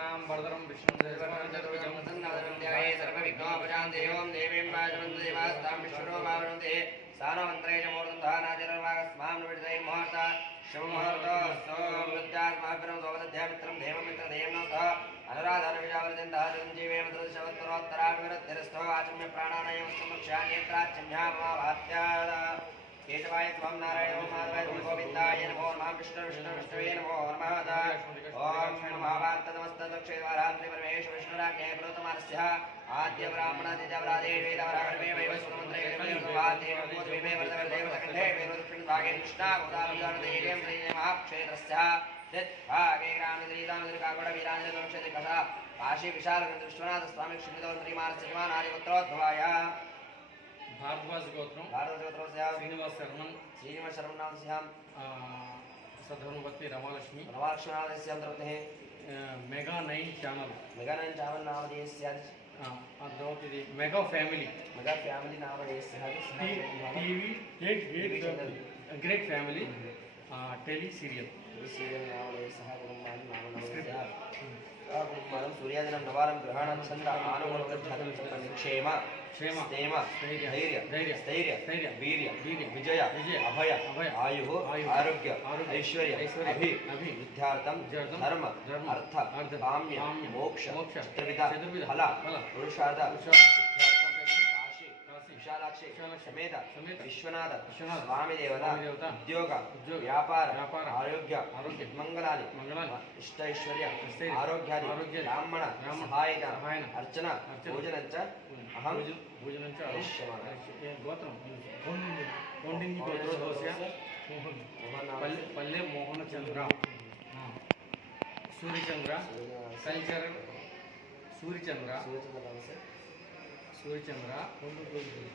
शुक्लां वरदं विष्णुं शशिवर्णं चतुर्भुजं सर्वविघ्नोपशान्ति ओं देवीं वाचमन्ते देवास्तां विष्णुरो भावन्ते सानो मन्त्रे च मूर्धन्धानाचरवागस्मां विजय मुहूर्त शुभमुहूर्तोऽस्तु मृत्यास्माभिरं सोमदध्यामित्रं देवमित्रदेवं सह अनुराधानविजावर्जन्तः जीवे मृतशवत्तरोत्तराभिवृद्धिरस्थो आचम्य प्राणानयमस्तमक्षान्यत्राच्यम्यामवात्याद केशवाय त्वं नारायणो माधवाय गोविन्दाय नमो नमः विष्णुवे नमो नमः ॐ महाभारतनमस्तदक्षेद्वारान्त्रिपरमेश विष्णुराज्ञे प्रोतमानस्य आद्य ब्राह्मणादिजवरादे वेदवरागर्वे वैवस्वमन्त्रे वेदवादेवभूतविमे वरदवर्देवतकण्ठे वेददक्षिणभागे कृष्णागोदावृदानदेवीं श्रीमहाक्षेत्रस्य यद्भागे ग्रामनिरीतानुकाकोडवीराञ्जनक्षेत्रकथा काशी विशालविश्वनाथ स्वामी क्षितितोन्त्रिमानस्य भारद्वाज गोत्रम श्रीनिवास शर्मन नाम श्याम सधर्मपत्नी रमालक्ष्मी रमालक्ष्मी मेगा 9 चैनल नामधेयस्य मेगा फैमिली नामधेयस्य TV great family tele serial नामधेयस्य सूर्यादिनं नवारं ग्रहणं छन्द आनुगुणं क्षेम क्षेम स्थैर्य वीर्य विजय अभय आयुः आरोग्य ऐश्वर्य विद्यार्थं धर्म अर्थ काम्य मोक्ष चतुर्विध फल पुरुषार्थ विशालाक्षी समेत विश्वनाथ स्वामी देवता उद्योग व्यापार आरोग्य मंगलानि इष्टैश्वर्य आरोग्यादि ब्राह्मण सहायक अर्चना पूजनं च अहं गोत्रम कोंडिन्नी गोत्रोद्भवस्य Palle Mohan Chandra Suryachandra culture Suryachandra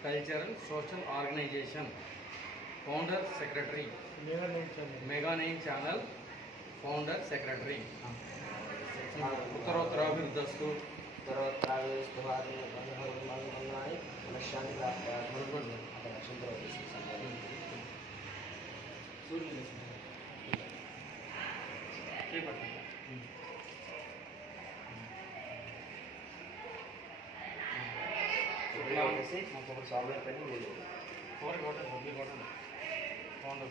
cultural social organisation founder secretary mega 9 channel founder secretary उत्तरोत्तराभिवृद्धस्तु सामने पे नहीं ले लो और वाटर फाउंडर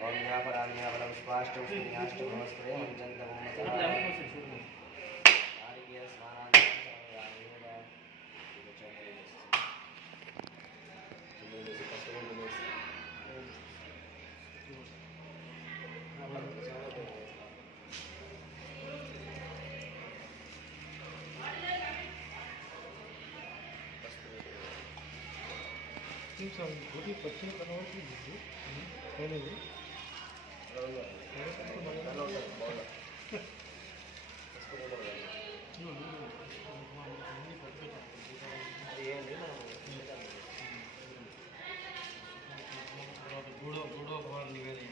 और यहाँ पर आने वाला पुष्पाष्ट पुष्पाष्ट नमस्ते मंजन गोटी पश्चिम कनवर्टी गूढ़ो भवन निवेदन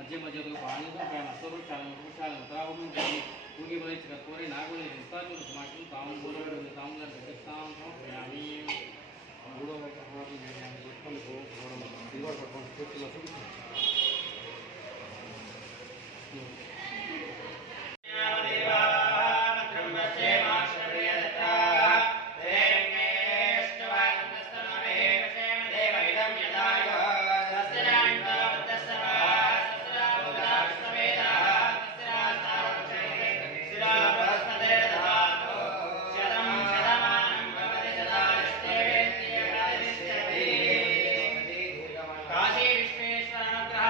मध्य मध्य तो पानी तो पैना स्वरूप चालन ताऊ में पूरी बड़ी चकोरे नागोले रिश्ता जो समाजन ताऊ बोलो ताऊ लग ताऊ तो यानी बूढ़ो का हाथ में बचपन को दीवार पर कौन से किलो काशी विश्वेश्वर अनुग्रह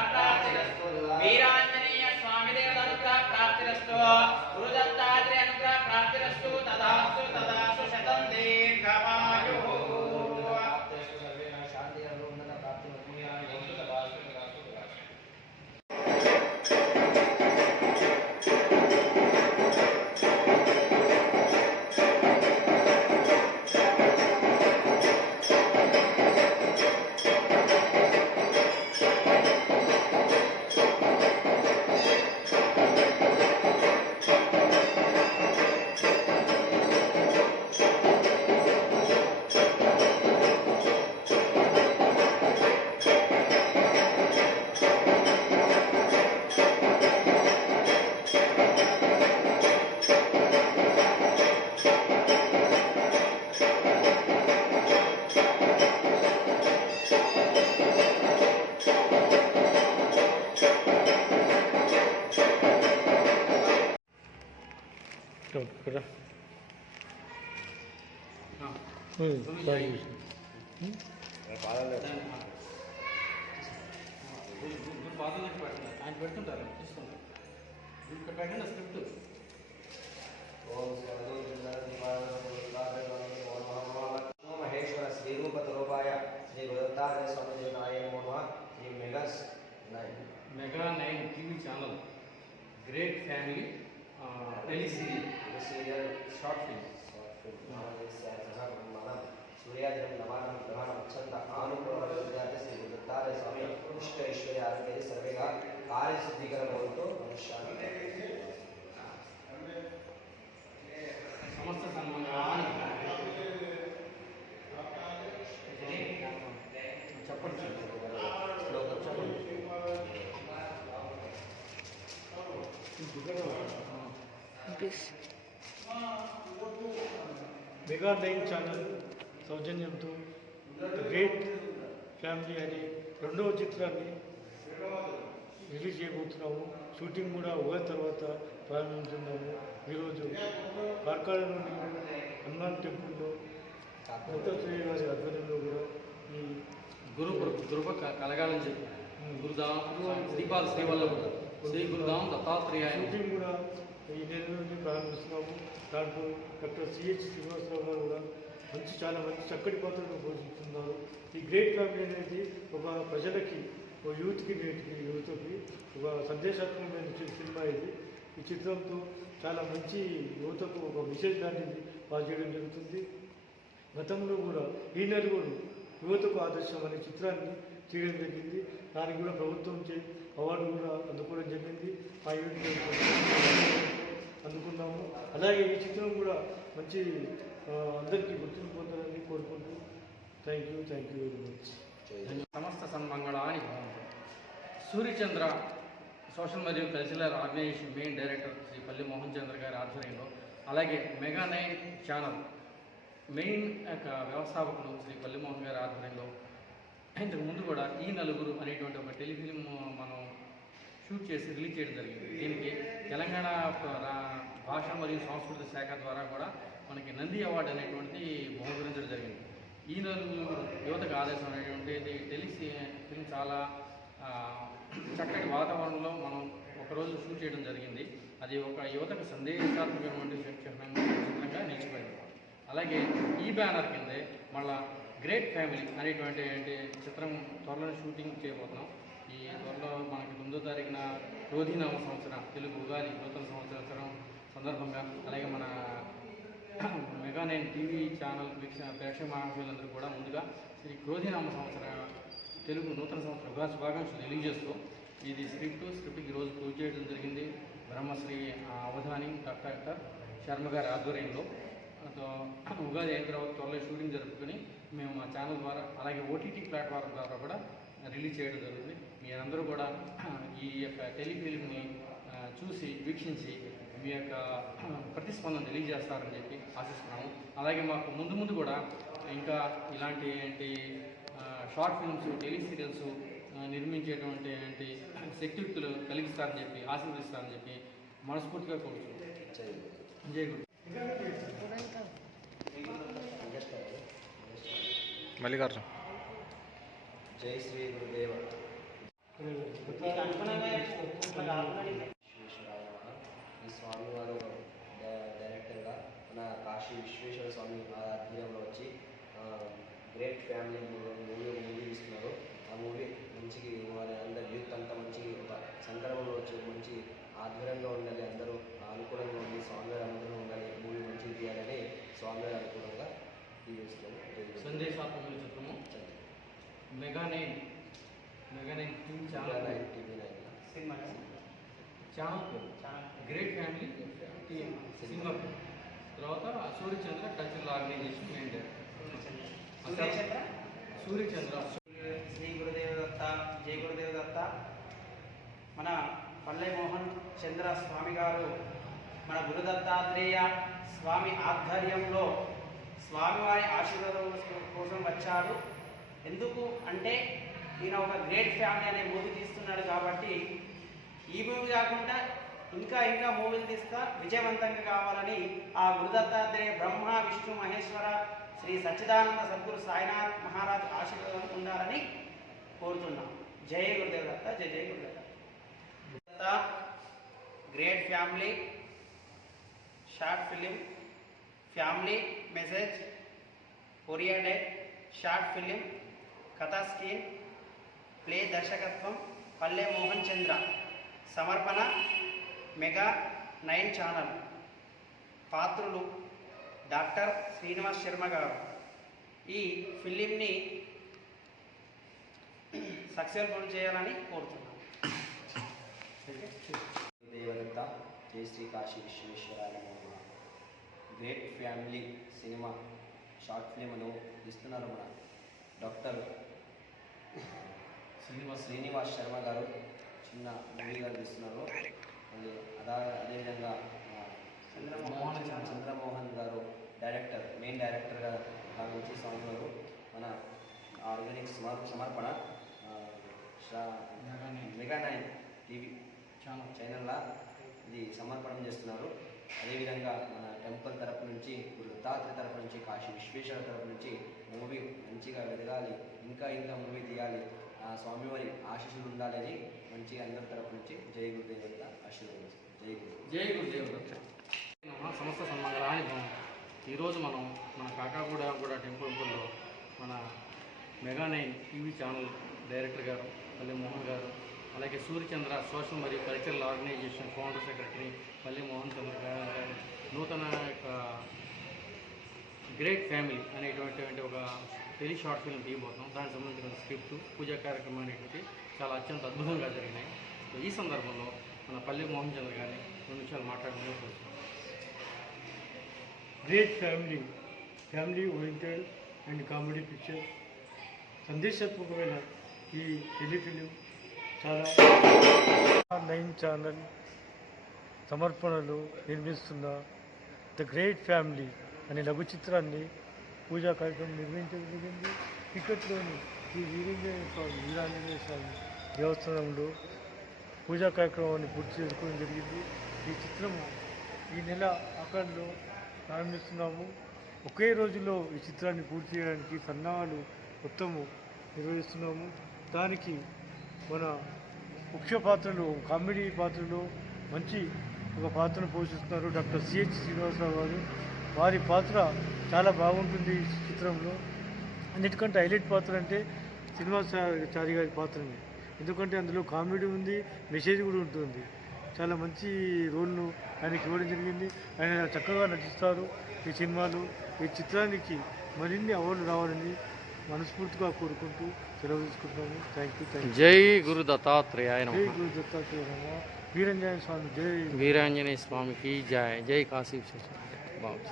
పాత్రలు పెడుతున్నారు, ఆయన పెడుతుంటారు, చూస్తుంటారు. ఇక్కడ పెట్టండి స్క్రిప్ట్. మహేశ్వర శ్రీరూపతరూపాయ శ్రీ గురుదత్తాత్రేయ స్వామి దేవతాయ నమః. Shri mega 9 TV channel great family serial short film సూర్యాజనం నమానం గ్రహణం ఛంద ఆనుకూల శ్రీ గురుదత్తాత్రేయ స్వామి ఇష్ట ఐశ్వర్య ఆరోగ్య సర్వేగా కార్యసిద్ధికరమవుతూ మనుష్యాన్ని సమస్త సన్మానాన్ని చెప్పండి. మెగా 9 ఛానల్ సౌజన్యంతో గ్రేట్ ఫ్యామిలీ అనే రెండవ చిత్రాన్ని రిలీజ్ చేయబోతున్నాము. షూటింగ్ కూడా ఉగాది తర్వాత ప్రారంభించున్నాము. ఈరోజు కార్కాలంలోని హనుమాన్ టెంపుల్లో దత్తాత్రేయ గారి ఆధ్వర్యంలో కూడా ఈ గురుప కలగాలని చెప్పి గురుదాం దీపాల శ్రీవల్ల శ్రీ గురుదాం దత్తాత్రేయ షూటింగ్ కూడా ఈ నెల నుండి ప్రారంభిస్తున్నాము. దాంట్లో డాక్టర్ సిహెచ్ శ్రీనివాసరావు గారు కూడా చాలా మంచి చక్కటి పాత్రను పోషిస్తున్నారు. ఈ గ్రేట్ ఫ్యామిలీ అనేది ఒక ప్రజలకి, ఒక యూత్కి, నేటికి యువతకి ఒక సందేశాత్మకమైన సినిమా ఇది. ఈ చిత్రంతో చాలా మంచి యువతకు ఒక మెసేజ్ లాంటిది పాస్ చేయడం జరుగుతుంది. గతంలో కూడా ఈ నలుగురు యువతకు ఆదర్శం అనే చిత్రాన్ని చేయడం జరిగింది. దానికి కూడా ప్రభుత్వం అవార్డు కూడా అందుకోవడం జరిగింది. ఆ యూనిట్ అందుకున్నాము. అలాగే ఈ చిత్రం కూడా మంచి అందరికీ గుర్తింపు పొందాలని కోరుకుంటూ థ్యాంక్ యూ వెరీ మచ్. సమస్త సన్మంగళాని సూర్యచంద్ర సోషల్ మరియు cultural organisation main director Shri Palli Mohan చంద్ర గారి ఆధ్వర్యంలో, అలాగే మెగా 9 ఛానల్ మెయిన్ వ్యవస్థాపకులు శ్రీ పల్లి మోహన్ గారి ఆధ్వర్యంలో ఇంతకు ముందు కూడా ఈ నలుగురు అనేటువంటి ఒక టెలిఫిలిం మనం షూట్ చేసి రిలీజ్ చేయడం జరిగింది. దీనికి తెలంగాణ భాష మరియు సంస్కృతి శాఖ ద్వారా కూడా మనకి నంది అవార్డు అనేటువంటి బహుకరించడం జరిగింది. ఈ నలుగురు యువతకు ఆదేశం అనేటువంటి టెలిఫిలిం చాలా చక్కటి వాతావరణంలో మనం ఒకరోజు షూట్ చేయడం జరిగింది. అది ఒక యువతకు సందేశాత్మకమైన చిత్రంగా నిలిచిపోయింది. అలాగే ఈ బ్యానర్ కిందే మళ్ళా గ్రేట్ ఫ్యామిలీ అనేటువంటి చిత్రం త్వరలో షూటింగ్ చేయబోతున్నాం. ఈ త్వరలో మనకి 9వ తారీఖున క్రోధీనామ సంవత్సరం తెలుగు ఉగాది నూతన సంవత్సరం సందర్భంగా, అలాగే మన మెగా 9 టీవీ ఛానల్ ప్రేక్షక మహాశయులందరూ కూడా ముందుగా శ్రీ క్రోధీనామ సంవత్సర తెలుగు నూతన సంవత్సర ఉగాది శుభాకాంక్షలు తెలియజేస్తూ ఇది స్క్రిప్ట్కి ఈరోజు పూజ చేయడం జరిగింది. బ్రహ్మశ్రీ అవధాని డాక్టర్ శర్మ గారి ఆధ్వర్యంలో. ఉగాది అయిన తర్వాత త్వరలో షూటింగ్ జరుపుకొని మేము మా ఛానల్ ద్వారా, అలాగే ఓటీటీ ప్లాట్ఫామ్ ద్వారా కూడా రిలీజ్ చేయడం జరుగుతుంది. మీరందరూ కూడా ఈ యొక్క టెలిఫిలింని చూసి వీక్షించి మీ యొక్క ప్రతిస్పందన తెలియజేస్తారని చెప్పి ఆశిస్తున్నాము. అలాగే మాకు ముందు కూడా ఇంకా ఇలాంటి షార్ట్ ఫిల్మ్స్, టెలిసీరియల్స్ నిర్మించేటువంటి శక్తియుక్తులు కలిగిస్తారని చెప్పి ఆశీర్వదిస్తారని చెప్పి మనస్ఫూర్తిగా కోరుతున్నాం. జై గురు. మల్లికార్జున. జై శ్రీ గురుదేవ. ఈ స్వామివారు డైరెక్టర్గా మన కాశీ విశ్వేశ్వర స్వామి ఆధ్వర్యంలో వచ్చి గ్రేట్ ఫ్యామిలీ మూవీ ఇస్తున్నారు. ఆ మూవీ మంచిగా వాళ్ళ అందరు యూత్ అంతా మంచి ఒక సందర్భంలో వచ్చి మంచి ఆధ్వర్యంగా ఉండాలి, అందరూ అనుకూలంగా ఉండి స్వామివారి అనుకూలంగా ఉండాలి, మూవీ మంచిగా తీయాలని స్వామివారి అనుకూలంగా తీస్తున్నాము. సందేశాత్మక చిత్రము mega 9 TV channel channel great family cinema. తర్వాత Suryachandra cultural organisation main director Suryachandra. Shri Gurudeva Datta. జై గురుదేవ దత్త. మన పల్లె మోహన్ చంద్ర స్వామి గారు మన గురుదత్తాత్రేయ స్వామి ఆధ్వర్యంలో స్వామివారి ఆశీర్వాదం కోసం వచ్చాడు. ఎందుకు అంటే ఈయన ఒక గ్రేట్ ఫ్యామిలీ అనే మూవీ తీస్తున్నాడు కాబట్టి, ఈ మూవీ కాకుండా ఇంకా ఇంకా మూవీలు తీస్తా విజయవంతంగా కావాలని ఆ గురుదత్తాత్రేయ బ్రహ్మ విష్ణు మహేశ్వర శ్రీ సచ్చిదానంద సద్గురు సాయినాథ్ మహారాజ్ ఆశీర్వాదం ఉండాలని కోరుతున్నాం. జై గురుదేవ్ దత్త, జై జై Gurudev Datta. Great family short film, family message oriented short film, కథా స్క్రీన్ ప్లే, దర్శకత్వం పల్లె మోహన్ చంద్ర, సమర్పణ మెగా 9 ఛానల్. పాత్రులు డాక్టర్ శ్రీనివాస్ శర్మ గారు. ఈ ఫిలింని సక్సెస్ఫుల్ చేయాలని కోరుతున్నాను. దేవదత్త, జై శ్రీ కాశీ విశ్వేశ్వరాయ నమః. గ్రేట్ ఫ్యామిలీ సినిమా షార్ట్ ఫిలింను ఇస్తున్నారు మన డాక్టర్ శ్రీనివాస్ శర్మ గారు. చిన్న మూవీగా తీస్తున్నారు. మళ్ళీ అదేవిధంగా చంద్రమోహన్ గారు డైరెక్టర్, మెయిన్ డైరెక్టర్గా భావించి సంవత్సరాలు మన ఆర్గానిక్ సమర్పణ మెగా 9 టీవీ ఛానల్లా ఇది సమర్పణం చేస్తున్నారు. అదేవిధంగా మన టెంపుల్ తరపు నుంచి, గురు దత్తాత్రేయ తరపు నుంచి, కాశీ విశ్వేశ్వర తరపు నుంచి మూవీ మంచిగా వెదగాలి, ఇంకా ఇంకా మూవీ తీయాలి, స్వామివారి ఆశీస్సులు ఉండాలని మంచిగా అందరి తరపు నుంచి జై గురుదేవ్ దత్త ఆశీర్వదిస్తాం. జై గురుదేవ్. జై గురుదేవ్. సమస్త సన్మంగళాన్ని భవంతు. ఈరోజు మనం మన కాకాగూడ టెంపుల్లో మన మెగా 9 టీవీ ఛానల్ డైరెక్టర్ గారు పల్లె మోహన్ గారు, అలాగే సూర్యచంద్ర సోషల్ మరియు కల్చరల్ ఆర్గనైజేషన్ ఫౌండర్ సెక్రటరీ పల్లె మోహన్ చంద్ర గారు నూతన గ్రేట్ ఫ్యామిలీ అనేటువంటి ఒక టెలి షార్ట్ ఫిల్మ్ తీయబోతున్నాం. దానికి సంబంధించిన స్క్రిప్ట్, పూజా కార్యక్రమం అనేటువంటి చాలా అత్యంత అద్భుతంగా జరిగినాయి. ఈ సందర్భంలో మన పల్లె మోహన్ చంద్ర గారిని 2 నిమిషాలు మాట్లాడమని కోరుతున్నాం. Great family, family oriented and comedy picture, సందేశాత్మకమైన ఈ టెలిఫిలిం చాలా 9 ఛానల్ సమర్పణలు నిర్మిస్తున్న ద గ్రేట్ ఫ్యామిలీ అనే లఘు చిత్రాన్ని పూజా కార్యక్రమం నిర్వహించడం జరిగింది. టికెట్లోని ఈ వీరాంజనేయ స్వామి దేవస్థానంలో పూజా కార్యక్రమాన్ని పూర్తి చేసుకోవడం జరిగింది. ఈ చిత్రము ఈ నెల ఆఖరిలో ప్రారంభిస్తున్నాము. ఒకే రోజులో ఈ చిత్రాన్ని పూర్తి చేయడానికి సన్నాహాలు మొత్తము నిర్వహిస్తున్నాము. దానికి మన ముఖ్య పాత్రలు, కామెడీ పాత్రలో మంచి ఒక పాత్రను పోషిస్తున్నారు డాక్టర్ సిహెచ్ శ్రీనివాసరావు గారు. వారి పాత్ర చాలా బాగుంటుంది ఈ చిత్రంలో. అన్నిటికంటే హైలైట్ పాత్ర అంటే శ్రీనివాసాచారి గారి పాత్రని, ఎందుకంటే అందులో కామెడీ ఉంది, మెసేజ్ కూడా ఉంటుంది. చాలా మంచి రోల్ను ఆయనకి ఇవ్వడం జరిగింది. ఆయన చక్కగా నటిస్తారు ఈ సినిమాలో. ఈ చిత్రానికి మరిన్ని అవార్డులు రావాలని మనస్ఫూర్తిగా కోరుకుంటూ సెలవు తీసుకుంటాము. Thank you. జై గురు దత్తాత్రేయ. జై గురు దత్తాత్రేయ. వీరాంజనేయ స్వామి జై. వీరాంజనేయ స్వామికి జై. జై కాశీ విశ్వేశ్వర. బాగుంది.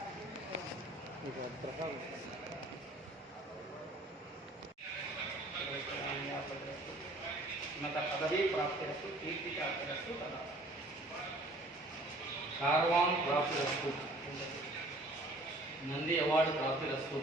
పదవీ ప్రాప్తిరస్తు, కీర్తి ప్రాప్తిరస్తు, కార్వాన్ ప్రాప్తిరస్తు, నంది అవార్డు ప్రాప్తిరస్తు.